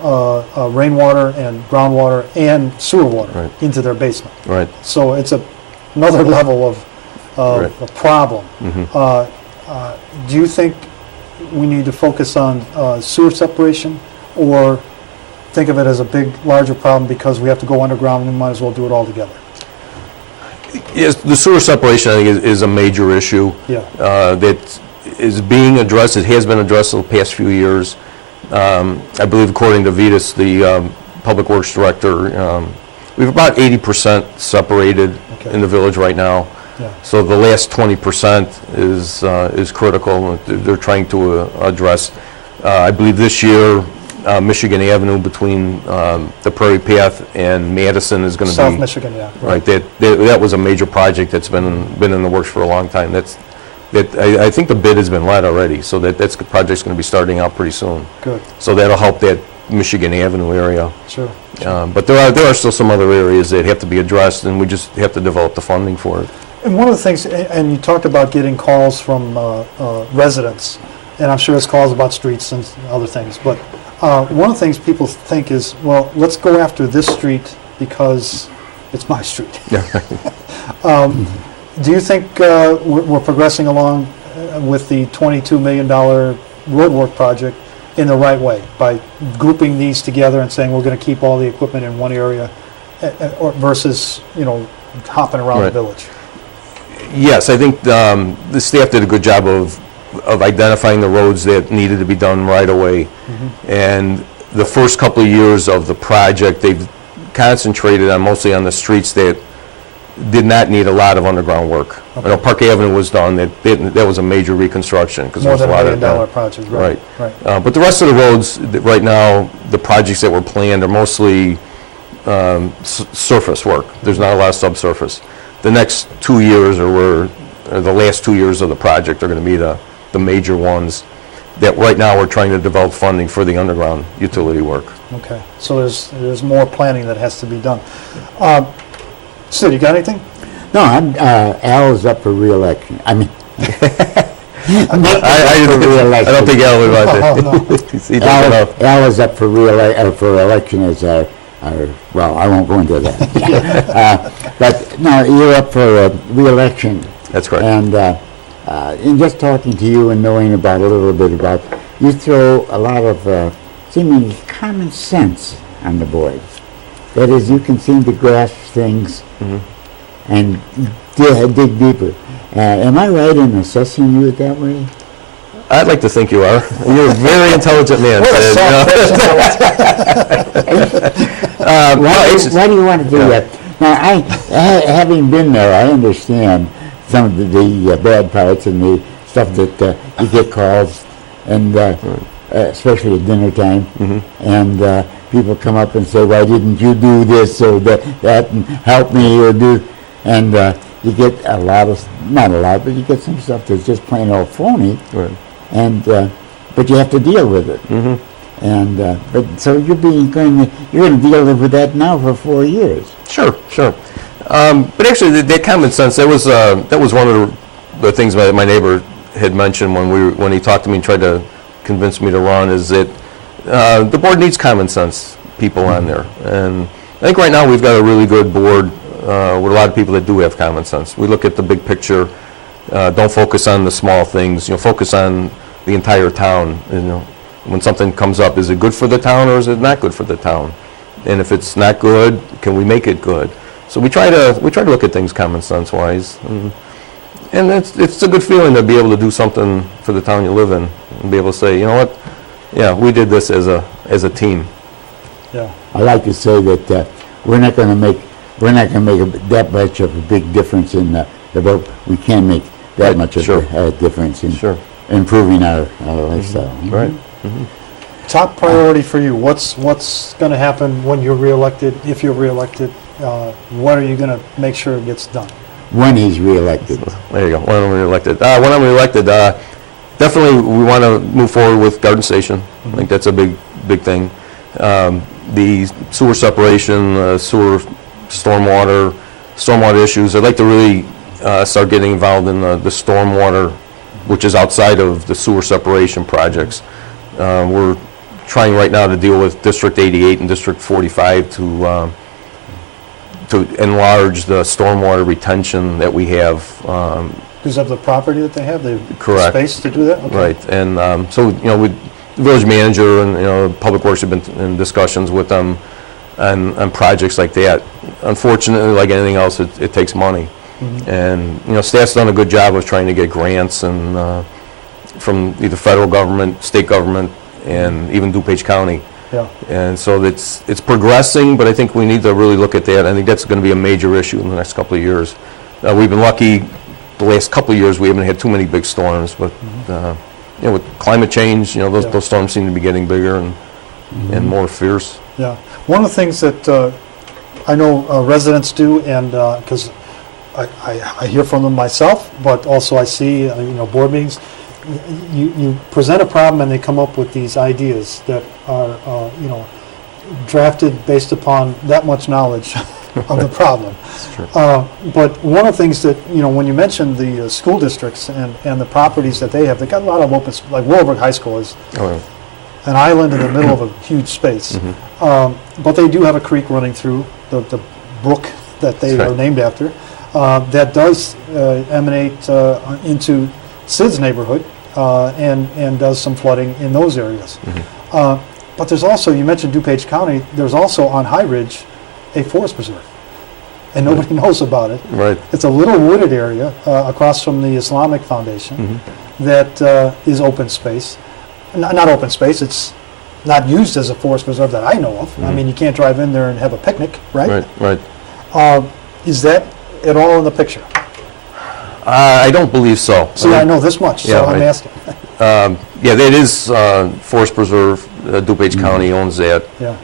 rainwater and groundwater and sewer water into their basement. Right. So it's another level of a problem. Do you think we need to focus on sewer separation, or think of it as a larger problem because we have to go underground and we might as well do it all together? Yes, the sewer separation, I think, is a major issue that is being addressed. It has been addressed in the past few years. I believe, according to Vitas, the Public Works Director, we have about 80% separated. Okay. in the village right now. Yeah. So the last 20% is critical. They're trying to address. I believe this year, Michigan Avenue between the Prairie Path and Madison is going to be South Michigan, yeah. right. That was a major project that's been in the works for a long time. I think the bid has been let already, so that's the project's going to be starting out pretty soon. Good. So that'll help that Michigan Avenue area. Sure. But there are still some other areas that have to be addressed, and we just have to develop the funding for it. And one of the things, and you talked about getting calls from residents, and I'm sure it's calls about streets and other things, but one of the things people think is, well, let's go after this street because it's my street. Do you think we're progressing along with the $22 million roadwork project in the right way by grouping these together and saying we're going to keep all the equipment in one area versus, hopping around the village? Yes, I think the staff did a good job of identifying the roads that needed to be done right away. Mm-hmm. And the first couple of years of the project, they've concentrated mostly on the streets that did not need a lot of underground work. Okay. I know Park Avenue was done. That was a major reconstruction because there was a lot of $1 million project. Right. But the rest of the roads right now, the projects that were planned are mostly surface work. There's not a lot of subsurface. The next 2 years, or the last 2 years of the project, are going to be the major ones that right now we're trying to develop funding for the underground utility work. Okay, so there's more planning that has to be done. Sid, you got anything? No, Al is up for re-election. I mean, I don't think Al would like that. Al is up for election as well, I won't go into that. But no, you're up for re-election. That's correct. And in just talking to you and knowing a little bit about, you throw a lot of seemingly common sense on the board. That is, you can seem to grasp things and dig deeper. Am I right in assessing you that way? I'd like to think you are. You're a very intelligent man. Why do you want to do that? Now, having been there, I understand some of the bad parts and the stuff that you get calls, and especially at dinner time, and people come up and say, "Why didn't you do this or that and help me or do?" And you get not a lot, but you get some stuff that's just plain old phony. Right. And but you have to deal with it. And but so you're going to deal with that now for 4 years. Sure. But actually, that common sense, that was one of the things my neighbor had mentioned when he talked to me and tried to convince me to run, is that the board needs common sense people on there. And I think right now we've got a really good board with a lot of people that do have common sense. We look at the big picture, don't focus on the small things, focus on the entire town. When something comes up, is it good for the town or is it not good for the town? And if it's not good, can we make it good? So we try to look at things common sense wise, and it's a good feeling to be able to do something for the town you live in and be able to say, you know what, yeah, we did this as a team. Yeah, I like to say that we're not going to make that much of a big difference in the vote. We can make that much of a difference in improving our lifestyle. Right. Top priority for you, what's going to happen when you're reelected, if you're reelected? What are you going to make sure it gets done? When he's reelected. There you go, when I'm reelected. When I'm reelected, definitely we want to move forward with Garden Station. I think that's a big thing. The sewer separation, stormwater issues, I'd like to really start getting involved in the stormwater, which is outside of the sewer separation projects. We're trying right now to deal with District 88 and District 45 to enlarge the stormwater retention that we have. Because of the property that they have, the space to do that? Okay. Right, and so, with the village manager and, Public Works have been in discussions with them on projects like that. Unfortunately, like anything else, it takes money. And, staff's done a good job of trying to get grants and from either federal government, state government, and even DuPage County. Yeah. And so it's progressing, but I think we need to really look at that. I think that's going to be a major issue in the next couple of years. We've been lucky the last couple of years we haven't had too many big storms, but with climate change, those storms seem to be getting bigger and more fierce. Yeah. One of the things that I know residents do, and because I hear from them myself, but also I see board meetings. You present a problem and they come up with these ideas that are drafted based upon that much knowledge of the problem. But one of the things that when you mentioned the school districts and the properties that they got a lot of open, like Willowbrook High School is an island in the middle of a huge space. But they do have a creek running through the brook that they are named after that does emanate into Sid's neighborhood and does some flooding in those areas. But there's also, you mentioned DuPage County, there's also on High Ridge a forest preserve. And nobody knows about it. Right. It's a little wooded area across from the Islamic Foundation that is open space. Not open space, it's not used as a forest preserve that I know of. I mean, you can't drive in there and have a picnic, right? Right. Is that at all in the picture? I don't believe so. See, I know this much, so I'm asking. That is Forest Preserve. DuPage County owns that. Yeah.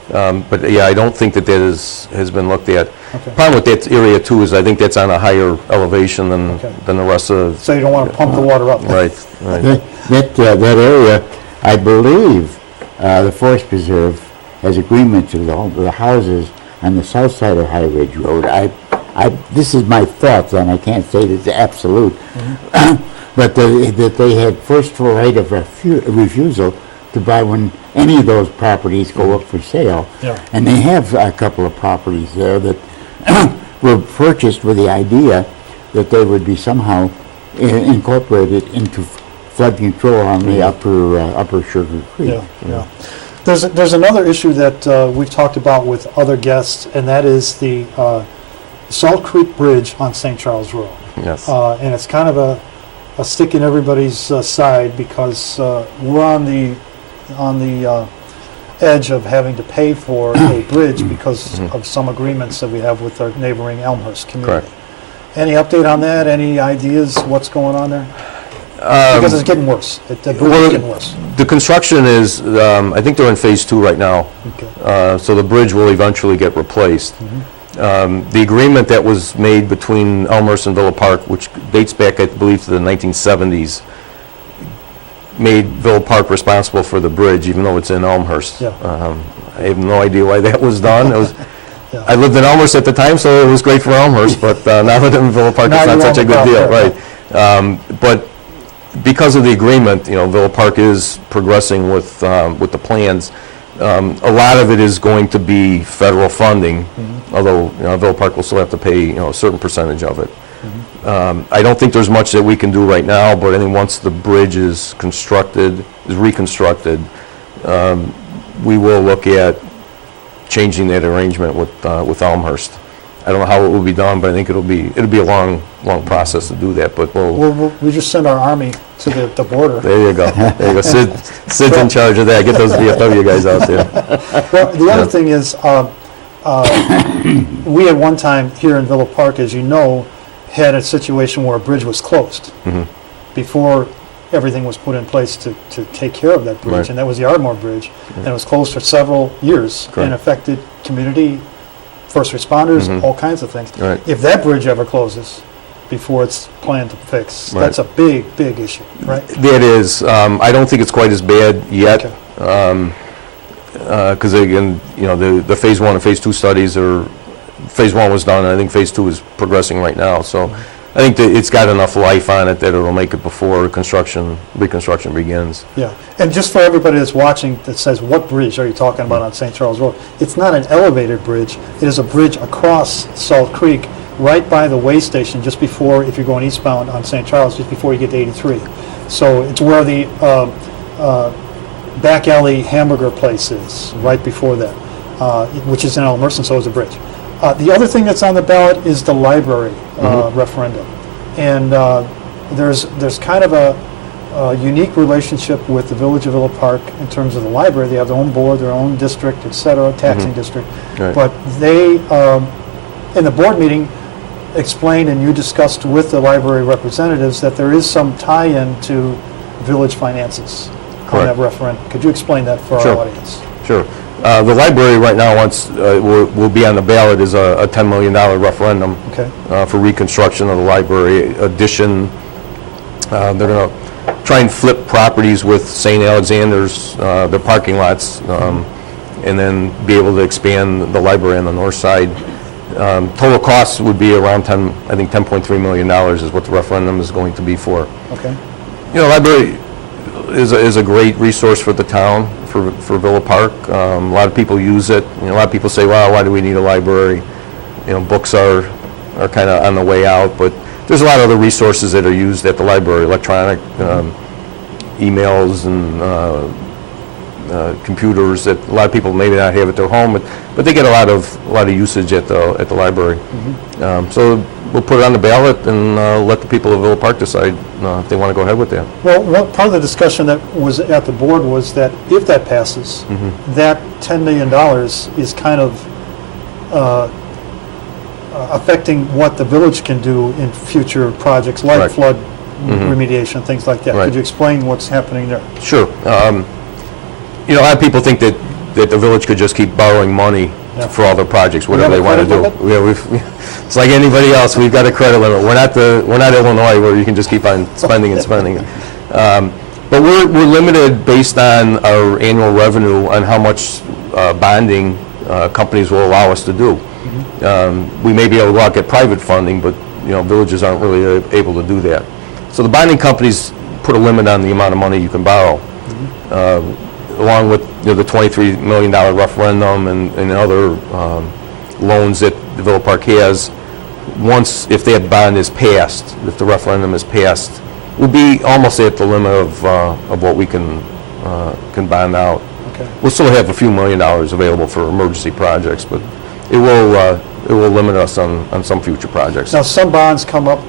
But I don't think that has been looked at. Okay. Problem with that area too is I think that's on a higher elevation than the rest of. So you don't want to pump the water up. Right. That area, I believe, the Forest Preserve has agreement to all the houses on the south side of High Ridge Road. This is my thoughts, and I can't say it's absolute, but that they had first right of refusal to buy when any of those properties go up for sale. Yeah. And they have a couple of properties there that were purchased with the idea that they would be somehow incorporated into flood control on the upper Sugar Creek. Yeah. There's another issue that we've talked about with other guests, and that is the Salt Creek Bridge on St. Charles Road. Yes. And it's kind of a stick in everybody's side because we're on the edge of having to pay for a bridge because of some agreements that we have with our neighboring Elmhurst community. Correct. Any update on that? Any ideas what's going on there? Because it's getting worse. The bridge is getting worse. The construction is, I think they're in phase 2 right now. Okay. So the bridge will eventually get replaced. The agreement that was made between Elmhurst and Villa Park, which dates back, I believe, to the 1970s, made Villa Park responsible for the bridge, even though it's in Elmhurst. Yeah. I have no idea why that was done. I lived in Elmhurst at the time, so it was great for Elmhurst, but now that I'm in Villa Park, it's not such a good deal. Right. But because of the agreement, Villa Park is progressing with the plans. A lot of it is going to be federal funding, although Villa Park will still have to pay a certain percentage of it. I don't think there's much that we can do right now, but I think once the bridge is reconstructed, we will look at changing that arrangement with Elmhurst. I don't know how it will be done, but I think it'll be a long process to do that. But we just send our army to the border. There you go. There you go. Sid's in charge of that. Get those VFW guys out there. Well, the other thing is, we at one time here in Villa Park, as you know, had a situation where a bridge was closed before everything was put in place to take care of that bridge, Right. and that was the Ardmore Bridge, and it was closed for several years and affected community, first responders, all kinds of things. Right. If that bridge ever closes before it's planned to fix, Right. that's a big issue, right? That is. I don't think it's quite as bad yet. Okay. Because again, the phase 1 and phase 2 studies phase 1 was done, and I think phase 2 is progressing right now. So I think that it's got enough life on it that it'll make it before reconstruction begins. Yeah, and just for everybody that's watching that says, what bridge are you talking about on St. Charles Road? It's not an elevated bridge. It is a bridge across Salt Creek, right by the way station, just before, if you're going eastbound on St. Charles, just before you get to 83. So it's where the back alley hamburger place is, right before that, which is in Elmhurst, and so is the bridge. The other thing that's on the ballot is the library referendum. And there's kind of a unique relationship with the Village of Villa Park in terms of the library. They have their own board, their own district, et cetera, taxing district. Right. But they, in the board meeting, explained, and you discussed with the library representatives, that there is some tie-in to village finances on Correct. that referendum. Could you explain that for Sure. our audience? Sure. The library right now will be on the ballot as a $10 million referendum Okay. for reconstruction of the library addition. They're going to try and flip properties with St. Alexander's, their parking lots, and then be able to expand the library on the north side. Total cost would be around $10.3 million is what the referendum is going to be for. Okay. You know, library is a great resource for the town, for Villa Park. A lot of people use it. You know, a lot of people say, "Well, why do we need a library?" You know, books are kind of on the way out, but there's a lot of other resources that are used at the library, electronic emails and computers that a lot of people maybe not have at their home, but they get a lot of usage at the library. So we'll put it on the ballot and let the people of Villa Park decide if they want to go ahead with that. Well, one part of the discussion that was at the board was that if that passes, that $10 million is kind of affecting what the village can do in future projects like Correct. flood remediation, things like that. Right. Could you explain what's happening there? Sure. You know, a lot of people think that the village could just keep borrowing money Yeah. for all their projects, whatever have they a want to do. credit Yeah, it's like anybody else. We've got a credit limit. We're not Illinois where you can just keep on spending and spending. But we're limited based on our annual revenue on how much bonding companies will allow us to do. We may be able to go out and get private funding, but you know, villages aren't really able to do that. So the bonding companies put a limit on the amount of money you can borrow. Along with the $23 million referendum and other loans that the Villa Park has, if that bond is passed, if the referendum is passed, we'll be almost at the limit of what we can bond out. Okay. We'll still have a few $1 million available for emergency projects, but it will limit us on some future projects. Now, some bonds come up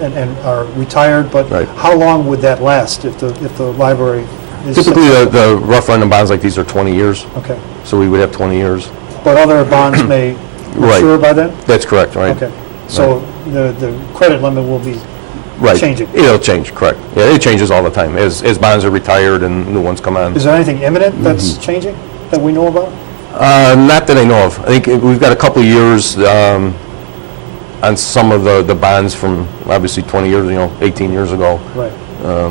and are retired, but Right. how long would that last if the library is Typically, successful? the referendum bonds like these are 20 years, Okay. so we would have 20 years. But other bonds may Right. mature by then? That's correct, right? Okay. So the credit limit will be Right. changing. It'll change, correct. Yeah, it changes all the time as bonds are retired and new ones come on. Is there anything imminent that's changing that we know about? Not that I know of. I think we've got a couple of years on some of the bonds from obviously 20 years, 18 years ago. Right.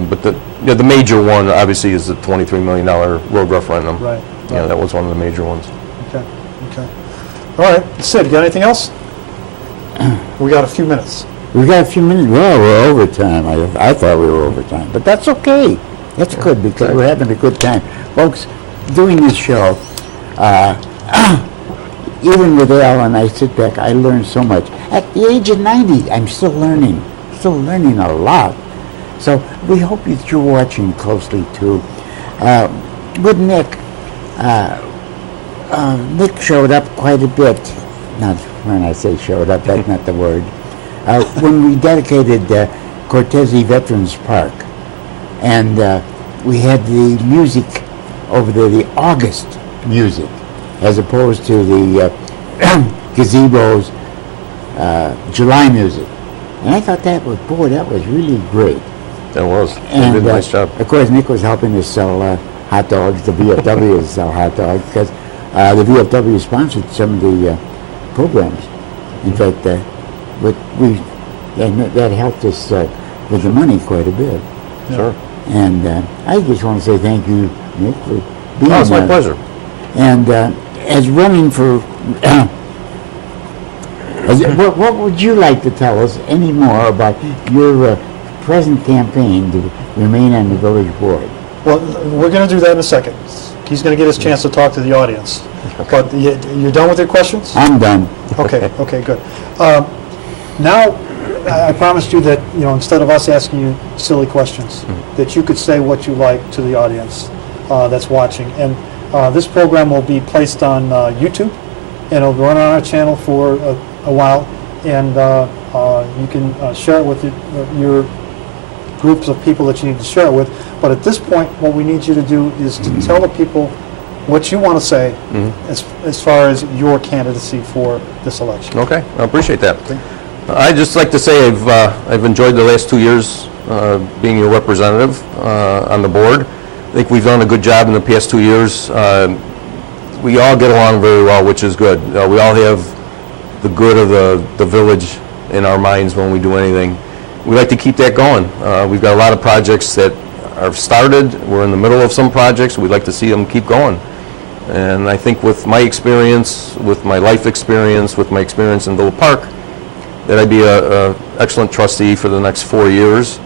But the major one obviously is the $23 million road referendum. Right. Yeah, that was one of the major ones. Okay. Okay. All right. Sid, you got anything else? We got a few minutes. We got a few minutes. Well, we're over time. I thought we were over time, but that's okay. That's good because we're having a good time. Folks, doing this show, even with Al and I sit back, I learn so much. At the age of 90, I'm still learning a lot. So we hope that you're watching closely too. With Nick, Nick showed up quite a bit. Not when I say showed up, that's not the word. When we dedicated Cortese Veterans Park, and we had the music over there, the August music, as opposed to the gazebo's July music. And I thought that was really great. That was. They And did a nice job. of course, Nick was helping us sell hot dogs. The VFW sell hot dogs because the VFW sponsored some of the programs. In fact, that helped us with the money quite a bit. Sure. And I just want to say thank you, Nick, for being Oh, it's my pleasure. And as running for, what would you like to tell us any more about your present campaign to remain on the village board? Well, we're going to do that in a second. He's going to get his chance to talk to the audience. But you're done with your questions? I'm done. Okay, good. Now, I promised you that, instead of us asking you silly questions, that you could say what you like to the audience that's watching. And this program will be placed on YouTube, and it'll run on our channel for a while. And you can share it with your groups of people that you need to share it with. But at this point, what we need you to do is to tell the people what you want to say as far as your candidacy for this election. Okay, I appreciate that. I'd just like to say I've enjoyed the last 2 years being your representative on the board. I think we've done a good job in the past 2 years. We all get along very well, which is good. We all have the good of the village in our minds when we do anything. We like to keep that going. We've got a lot of projects that are started. We're in the middle of some projects. We'd like to see them keep going. And I think with my experience, with my life experience, with my experience in Villa Park, that I'd be an excellent trustee for the next 4 years.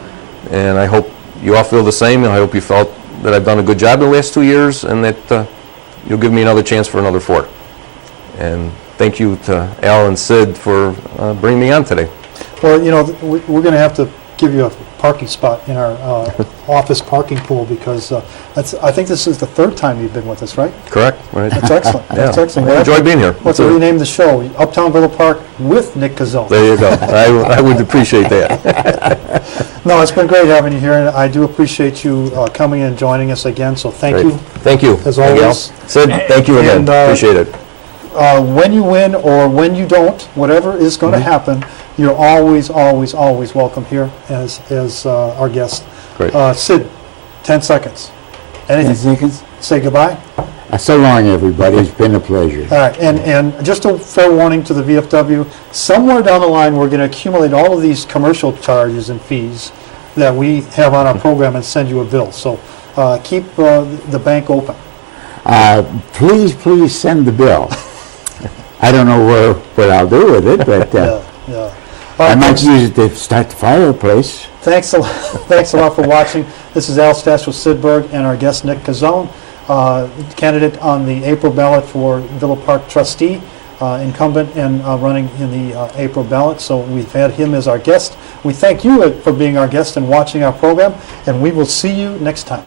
And I hope you all feel the same, and I hope you felt that I've done a good job in the last 2 years, and that you'll give me another chance for another 4. And thank you to Al and Sid for bringing me on today. Well, you know, we're going to have to give you a parking spot in our office parking pool, because I think this is the 3rd time you've been with us, right? Correct. Right. That's excellent. Yeah. That's excellent. I enjoy being here. What's to rename the show? Uptown Villa Park with Nick Cuzzone. There you go. I would appreciate that. No, it's been great having you here, and I do appreciate you coming and joining us again, so thank Great. you. Thank you. As Thank you, Al. always. Sid, thank you again. And, appreciate it. When you win or when you don't, whatever is going to happen, you're always, always, always welcome here as our guest. Great. Sid, 10 seconds. 10 Anything? seconds. Say goodbye. So long, everybody. It's been a pleasure. All right, and just a fair warning to the VFW, somewhere down the line, we're going to accumulate all of these commercial charges and fees that we have on our program and send you a bill. So keep the bank open. Please send the bill. I don't know what I'll do with it, but Yeah. I might use it to start the fireplace. Thanks a lot for watching. This is Al Stash with Sidberg and our guest Nick Cuzzone, candidate on the April ballot for Villa Park trustee, incumbent and running in the April ballot. So we've had him as our guest. We thank you for being our guest and watching our program, and we will see you next time.